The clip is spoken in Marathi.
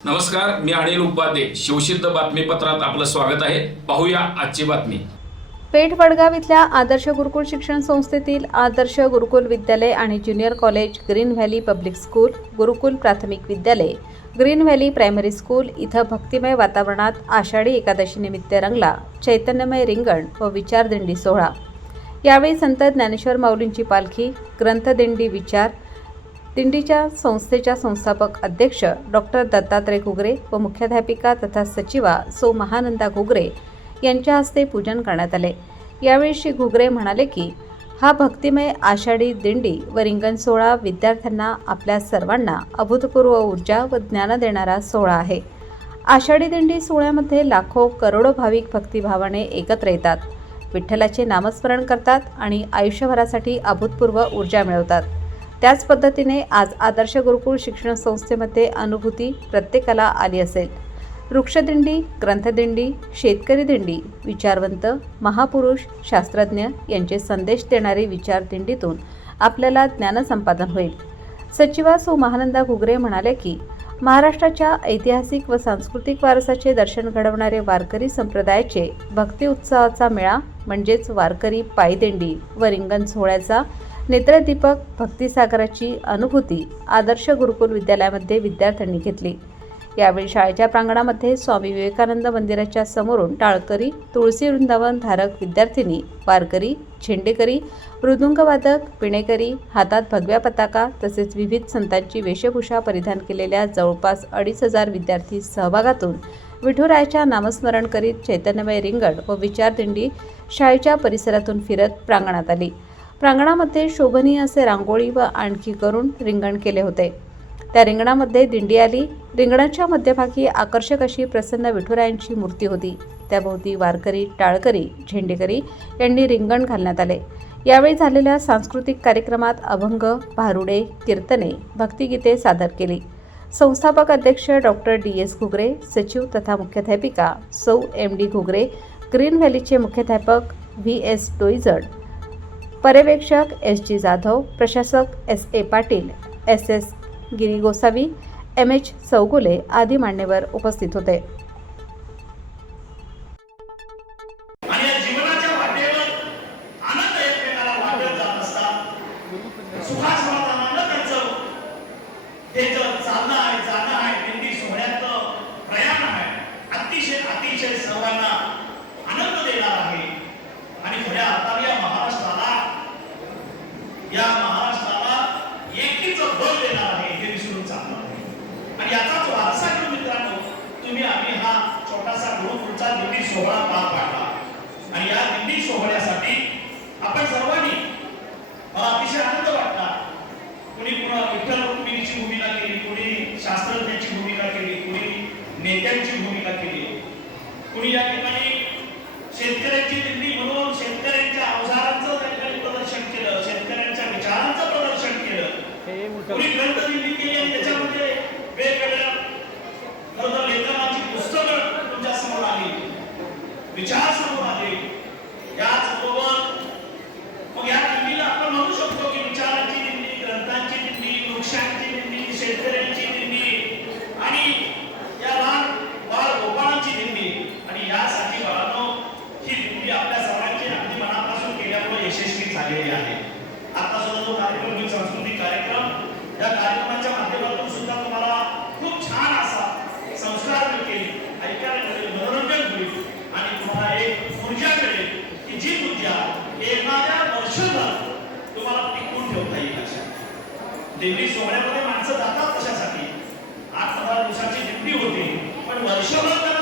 नमस्कार मी अनिल उपाध्ये. शिवसिद्ध बातमीपत्रात आपलं स्वागत आहे. पाहूया आजची बातमी. पेठ वडगाव इथल्या आदर्श गुरुकुल शिक्षण संस्थेतील आदर्श गुरुकुल विद्यालय आणि junior college green valley public school Gurukul Prathamik Vidyalaya green valley primary school इथं भक्तिमय वातावरणात आषाढी एकादशीनिमित्त रंगला चैतन्यमय रिंगण व विचारदिंडी सोहळा. यावेळी संत ज्ञानेश्वर माऊलींची पालखी ग्रंथदिंडी विचार दिंडीच्या संस्थेच्या संस्थापक अध्यक्ष डॉक्टर दत्तात्रय घुगरे व मुख्याध्यापिका तथा सचिवा सो महानंदा घुगरे यांच्या हस्ते पूजन करण्यात आले. यावेळी श्री घुगरे म्हणाले की हा भक्तिमय आषाढी दिंडी व रिंगण सोहळा विद्यार्थ्यांना आपल्या सर्वांना अभूतपूर्व ऊर्जा व ज्ञान देणारा सोहळा आहे. आषाढी दिंडी सोहळ्यामध्ये लाखो करोडो भाविक भक्तिभावाने एकत्र येतात. विठ्ठलाचे नामस्मरण करतात आणि आयुष्यभरासाठी अभूतपूर्व ऊर्जा मिळवतात. त्याच पद्धतीने आज आदर्श गुरुकुल शिक्षण संस्थेमध्ये अनुभूती प्रत्येकाला आली असेल. वृक्षदिंडी ग्रंथदिंडी शेतकरी दिंडी विचारवंत महापुरुष शास्त्रज्ञ यांचे संदेश देणारी विचारदिंडीतून आपल्याला ज्ञानसंपादन होईल. सचिवा सो. महानंदा घुगरे म्हणाले की महाराष्ट्राच्या ऐतिहासिक व सांस्कृतिक वारसाचे दर्शन घडवणारे वारकरी संप्रदायाचे भक्ती उत्सवाचा मेळा म्हणजेच वारकरी पायदिंडी व रिंगण सोहळ्याचा नेत्रदीपक भक्तिसागराची अनुभूती आदर्श गुरुकुल विद्यालयामध्ये विद्यार्थ्यांनी घेतली. यावेळी शाळेच्या प्रांगणामध्ये स्वामी विवेकानंद मंदिराच्या समोरून टाळकरी तुळशी वृंदावन धारक विद्यार्थिनी वारकरी झेंडेकरी मृदुंगवादक पिणेकरी हातात भगव्या पताका तसेच विविध संतांची वेशभूषा परिधान केलेल्या जवळपास अडीच हजार विद्यार्थी सहभागातून विठुरायाच्या नामस्मरण करीत चैतन्यमय रिंगण व विचारदिंडी शाळेच्या परिसरातून फिरत प्रांगणात आली. प्रांगणामध्ये शोभनीय असे रांगोळी व आणखी करून रिंगण केले होते. त्या रिंगणामध्ये दिंडी आली. रिंगणाच्या मध्यभागी आकर्षक अशी प्रसन्न विठुरायांची मूर्ती होती. त्याभोवती वारकरी टाळकरी झेंडेकरी यांनी रिंगण घालण्यात आले. यावेळी झालेल्या सांस्कृतिक कार्यक्रमात अभंग भारुडे कीर्तने भक्तिगीते सादर केली. संस्थापक अध्यक्ष डॉक्टर डी. एस. घुगरे सचिव तथा मुख्याध्यापिका सौ. एम. डी. घुगरे ग्रीन व्हॅलीचे मुख्याध्यापक व्ही. एस. डोईजड पर्यवेक्षक एस. जी. जाधव प्रशासक S. A. Patil S. S. Giri Gosavi M H Chougule आदी मान्यवर उपस्थित होते. गुरुकुलचा दिंडी सोहळा पार पाडला. आणि या दिंडी सोहळ्यासाठी आपण सर्वांनी मला अतिशय आनंद वाटला. कुणी पुन्हा विठ्ठल रुक्मिणीची भूमिका केली कुणी शास्त्रज्ञाची भूमिका केली कुणी नेत्यांची भूमिका केली. कुणी या ठिकाणी शेतकऱ्यांची दिंडी म्हणून शेतकऱ्यांच्या अवजारांचं त्या ठिकाणी प्रदर्शन केलं शेतकऱ्यांच्या विचारांचं प्रदर्शन केलं कुणी ग्रंथ दिंडी केली आणि त्याच्यामध्ये वेगवेगळ्या खरं तर लेखनाची पुस्तकं तुमच्यासमोर आली विचार समोर आले याचबरोबर मग या दिंडीला आपण म्हणू शकतो की विचारांची दिंडी ग्रंथांची दिंडी वृक्षांची दिंडी शेतकऱ्यांची दिंडी आणि या लहान बाळ गोपाळांची दिंडी आणि यासाठी बाळांनो ही दिंडी आपल्या सर्वांची अगदी मनापासून केल्यामुळे यशस्वी झालेली आहे आता सुद्धा जो कार्यक्रम होईल सांस्कृतिक कार्यक्रम या कार्यक्रमाच्या माध्यमातून सुद्धा तुम्हाला खूप छान असा संस्कार मिळतील ऐकायला मिळेल मनोरंजन होईल आणि तुम्हाला एक ऊर्जा मिळेल की जी ऊर्जा येणाऱ्या वर्षभर तुम्हाला टिकवून ठेवता येईल अशा दिंडी सोहळ्यामध्ये माणसं जातात कशासाठी? आठ पंधरा दिवसाची दिंडी होते पण वर्षभर